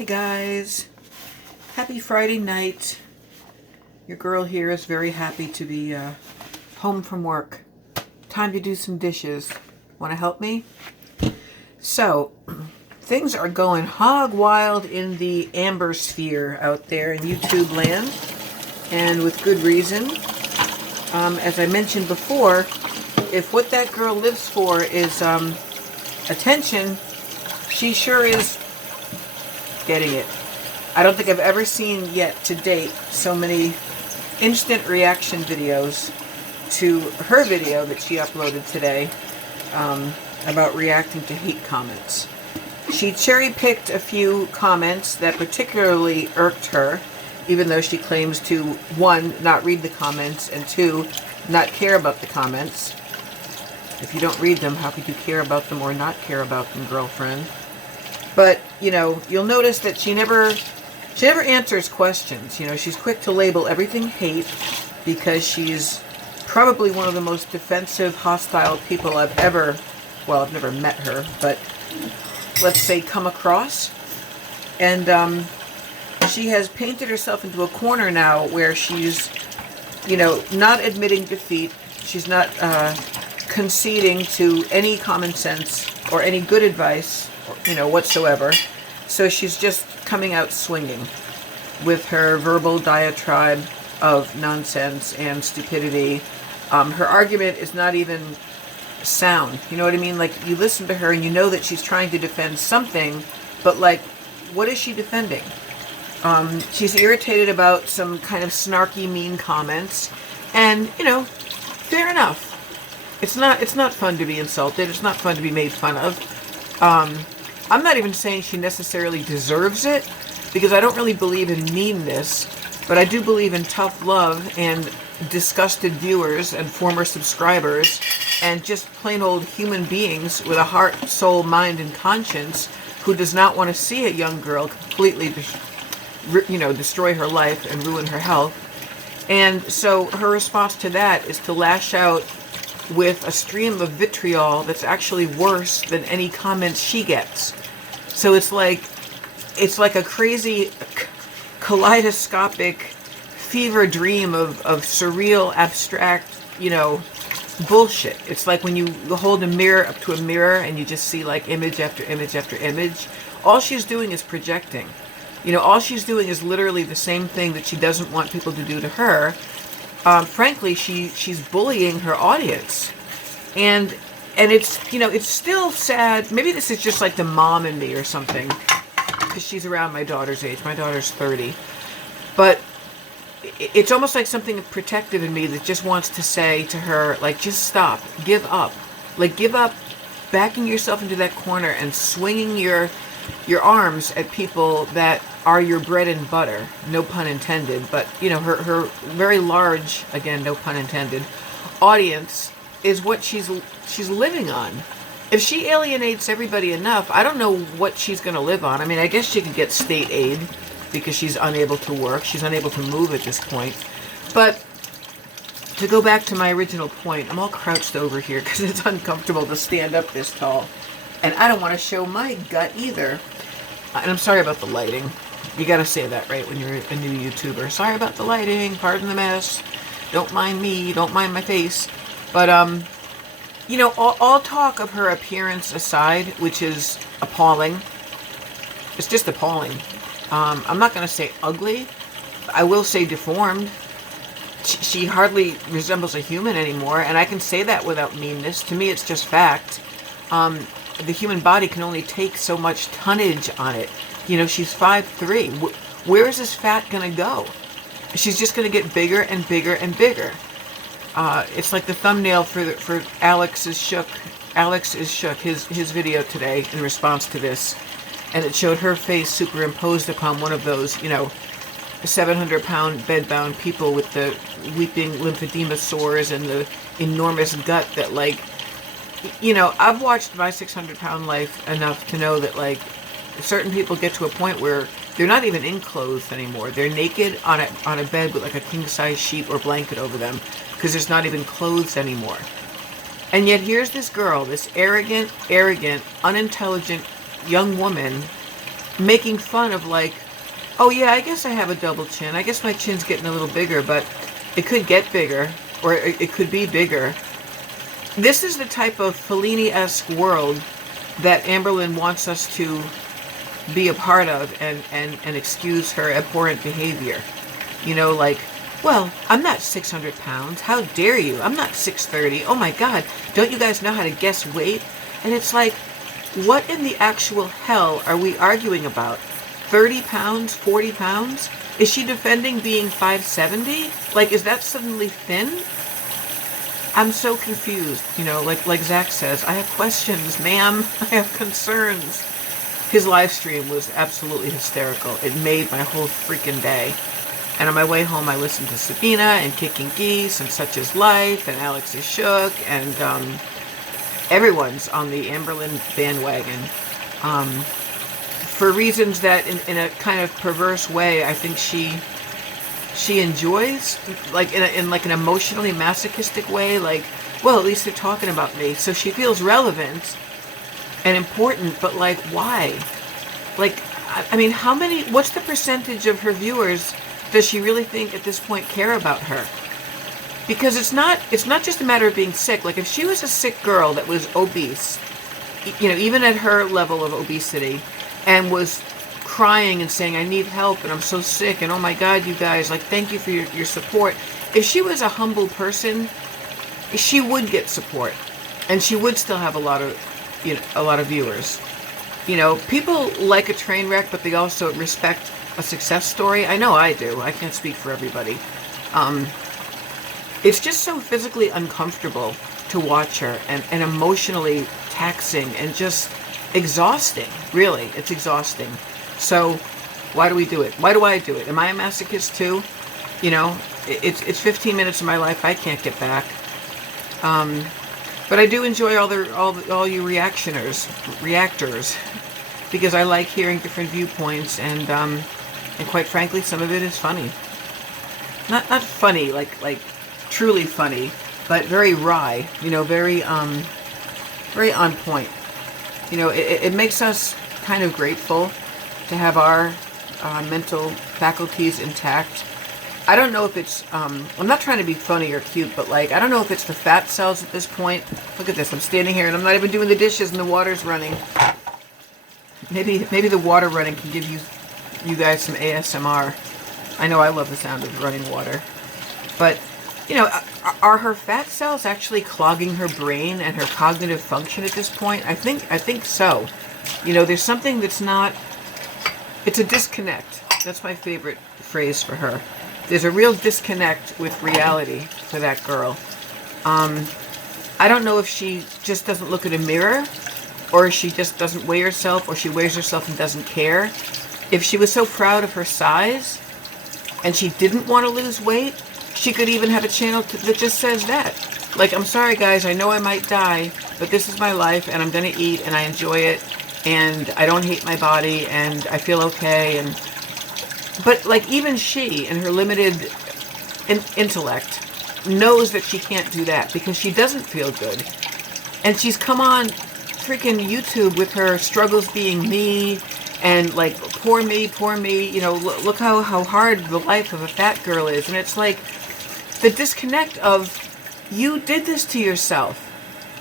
Hi guys, happy Friday night. Your girl here is very happy to be home from work. Time to do some dishes. Want to help me? So, things are going hog wild in the Amber sphere out there in YouTube land, and with good reason. As I mentioned before, if what that girl lives for is attention, she sure is getting it. I don't think I've ever seen yet to date so many instant reaction videos to her video that she uploaded today about reacting to hate comments. She cherry-picked a few comments that particularly irked her, even though she claims to, one, not read the comments, and two, not care about the comments. If you don't read them, how could you care about them or not care about them, girlfriend? But, you know, you'll notice that she never answers questions. You know, she's quick to label everything hate because she's probably one of the most defensive, hostile people I've ever, well, I've never met her, but let's say come across. And she has painted herself into a corner now where she's, you know, not admitting defeat. She's not conceding to any common sense or any good advice, you know, whatsoever. So she's just coming out swinging with her verbal diatribe of nonsense and stupidity. Her argument is not even sound. You know what I mean? Like, you listen to her and you know that she's trying to defend something, but like, what is she defending? She's irritated about some kind of snarky, mean comments, and, you know, fair enough. It's not fun to be insulted. It's not fun to be made fun of. I'm not even saying she necessarily deserves it, because I don't really believe in meanness, but I do believe in tough love and disgusted viewers and former subscribers and just plain old human beings with a heart, soul, mind, and conscience who does not want to see a young girl completely, you know, destroy her life and ruin her health. And so her response to that is to lash out with a stream of vitriol that's actually worse than any comments she gets. So it's like a crazy kaleidoscopic fever dream of surreal, abstract, you know, bullshit. It's like when you hold a mirror up to a mirror and you just see like image after image after image. All she's doing is projecting. You know, all she's doing is literally the same thing that she doesn't want people to do to her. Frankly, she's bullying her audience. And it's, you know, it's still sad. Maybe this is just like the mom in me or something, because she's around my daughter's age. My daughter's 30. But it's almost like something protective in me that just wants to say to her, like, just stop. Give up. Like, give up backing yourself into that corner and swinging your arms at people that are your bread and butter. No pun intended. But, you know, her very large, again, no pun intended, audience is what she's living on. If she alienates everybody enough, I don't know what she's going to live on. I mean, I guess she could get state aid because she's unable to work. She's unable to move at this point. But to go back to my original point, I'm all crouched over here because it's uncomfortable to stand up this tall. And I don't want to show my gut either. And I'm sorry about the lighting. You got to say that, right, when you're a new YouTuber. Sorry about the lighting. Pardon the mess. Don't mind me. Don't mind my face. But, you know, all talk of her appearance aside, which is appalling. It's just appalling. I'm not going to say ugly. I will say deformed. She hardly resembles a human anymore, and I can say that without meanness. To me, it's just fact. The human body can only take so much tonnage on it. You know, she's 5'3". Where is this fat going to go? She's just going to get bigger and bigger and bigger. It's like the thumbnail for Alex is Shook, his video today in response to this. And it showed her face superimposed upon one of those, you know, 700-pound bed-bound people with the weeping lymphedema sores and the enormous gut that, like, you know, I've watched my 600-pound life enough to know that, like, certain people get to a point where they're not even in clothes anymore. They're naked on a bed with, like, a king-size sheet or blanket over them because there's not even clothes anymore. And yet here's this girl, this arrogant, unintelligent young woman making fun of like, oh yeah, I guess I have a double chin. I guess my chin's getting a little bigger, but it could get bigger, or it could be bigger. This is the type of Fellini-esque world that Amberlynn wants us to be a part of and excuse her abhorrent behavior. You know, like, well, I'm not 600 pounds. How dare you? I'm not 630. Oh my God. Don't you guys know how to guess weight? And it's like, what in the actual hell are we arguing about? 30 pounds? 40 pounds? Is she defending being 570? Like, is that suddenly thin? I'm so confused. You know, like Zach says, I have questions, ma'am. I have concerns. His live stream was absolutely hysterical. It made my whole freaking day. And on my way home, I listened to Sabina and Kicking Geese and Such Is Life and Alex is Shook, and everyone's on the Amberlynn bandwagon. For reasons that, in a kind of perverse way, I think she enjoys, like in like an emotionally masochistic way. Like, well, at least they're talking about me, so she feels relevant and important. But like, why? Like, I mean, what's the percentage of her viewers does she really think at this point care about her? Because it's not just a matter of being sick. Like, if she was a sick girl that was obese, you know, even at her level of obesity, and was crying and saying, I need help and I'm so sick and oh my God, you guys, like, thank you for your support. If she was a humble person, she would get support and she would still have a lot of viewers. You know, people like a train wreck, but they also respect a success story. I know I do. I can't speak for everybody. It's just so physically uncomfortable to watch her, and emotionally taxing and just exhausting. Really, it's exhausting. So why do we do it? Why do I do it? Am I a masochist too? You know, it's 15 minutes of my life I can't get back. But I do enjoy all you reactors, because I like hearing different viewpoints, and quite frankly, some of it is funny. Not funny like truly funny, but very wry. You know, very on point. You know, it makes us kind of grateful to have our mental faculties intact. I don't know if it's, I'm not trying to be funny or cute, but like, I don't know if it's the fat cells at this point. Look at this, I'm standing here and I'm not even doing the dishes and the water's running. Maybe the water running can give you guys some ASMR. I know I love the sound of running water. But, you know, are her fat cells actually clogging her brain and her cognitive function at this point? I think so. You know, there's something that's not, it's a disconnect. That's my favorite phrase for her. There's a real disconnect with reality for that girl. I don't know if she just doesn't look at a mirror, or she just doesn't weigh herself, or she weighs herself and doesn't care. If she was so proud of her size and she didn't want to lose weight, she could even have a channel that just says that. Like, I'm sorry guys, I know I might die, but this is my life and I'm going to eat and I enjoy it and I don't hate my body and I feel okay. But like, even she, in her limited intellect, knows that she can't do that because she doesn't feel good. And she's come on freaking YouTube with her struggles being me and like, poor me, you know, look how hard the life of a fat girl is. And it's like the disconnect of, you did this to yourself,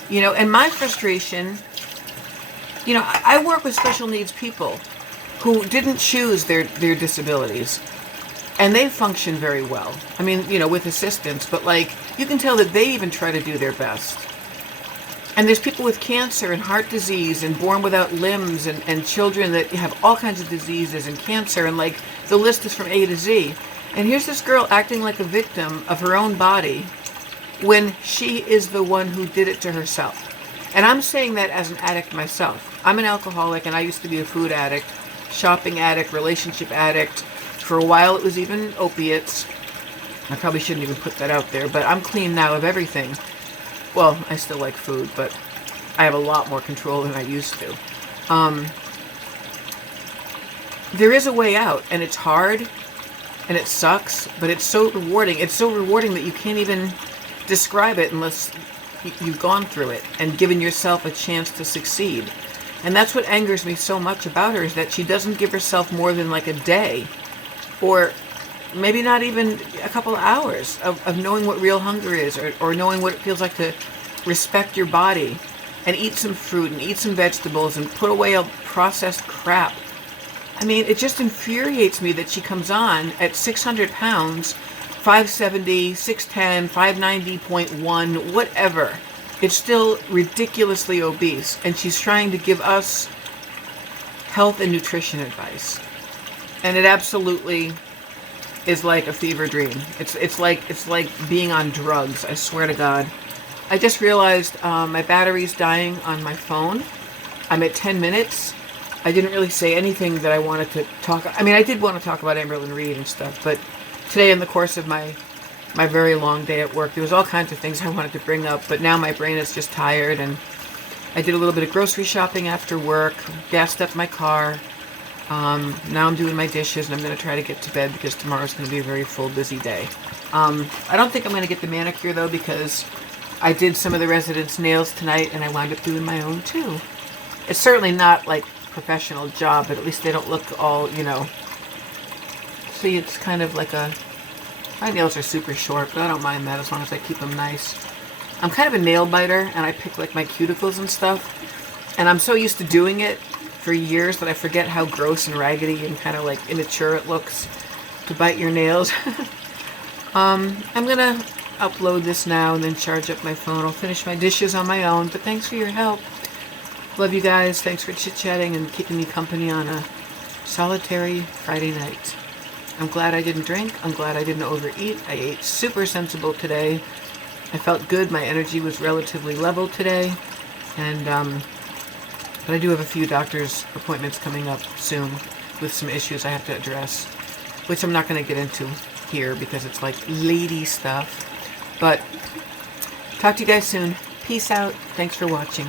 you know. And my frustration, you know, I work with special needs people who didn't choose their disabilities, and they function very well. I mean, you know, with assistance, but like, you can tell that they even try to do their best. And there's people with cancer and heart disease and born without limbs, and children that have all kinds of diseases and cancer, and like, the list is from A to Z. And here's this girl acting like a victim of her own body when she is the one who did it to herself. And I'm saying that as an addict myself. I'm an alcoholic, and I used to be a food addict, shopping addict, relationship addict. For a while it was even opiates. I probably shouldn't even put that out there, but I'm clean now of everything. Well, I still like food, but I have a lot more control than I used to. There is a way out, and it's hard, and it sucks, but it's so rewarding. It's so rewarding that you can't even describe it unless you've gone through it and given yourself a chance to succeed. And that's what angers me so much about her, is that she doesn't give herself more than like a day, or maybe not even a couple of hours of knowing what real hunger is, or knowing what it feels like to respect your body and eat some fruit and eat some vegetables and put away all processed crap. I mean, it just infuriates me that she comes on at 600 pounds, 570, 6'10", 590.1, whatever. It's still ridiculously obese, and she's trying to give us health and nutrition advice. And it absolutely is like a fever dream. It's like being on drugs, I swear to God. I just realized my battery's dying on my phone. I'm at 10 minutes. I didn't really say anything that I wanted to talk. I mean, I did want to talk about Amberlynn Reid and stuff, but today in the course of my very long day at work, there was all kinds of things I wanted to bring up, but now my brain is just tired, and I did a little bit of grocery shopping after work, gassed up my car. Now I'm doing my dishes, and I'm going to try to get to bed because tomorrow's going to be a very full, busy day. I don't think I'm going to get the manicure, though, because I did some of the residents' nails tonight, and I wound up doing my own, too. It's certainly not, like, professional job, but at least they don't look all, you know. See, it's kind of like a... My nails are super short, but I don't mind that as long as I keep them nice. I'm kind of a nail biter, and I pick, like, my cuticles and stuff. And I'm so used to doing it for years that I forget how gross and raggedy and kind of, like, immature it looks to bite your nails. I'm gonna upload this now and then charge up my phone. I'll finish my dishes on my own, but thanks for your help. Love you guys. Thanks for chit-chatting and keeping me company on a solitary Friday night. I'm glad I didn't drink. I'm glad I didn't overeat. I ate super sensible today. I felt good. My energy was relatively level today. And, but I do have a few doctor's appointments coming up soon with some issues I have to address, which I'm not going to get into here because it's like lady stuff. But talk to you guys soon. Peace out. Thanks for watching.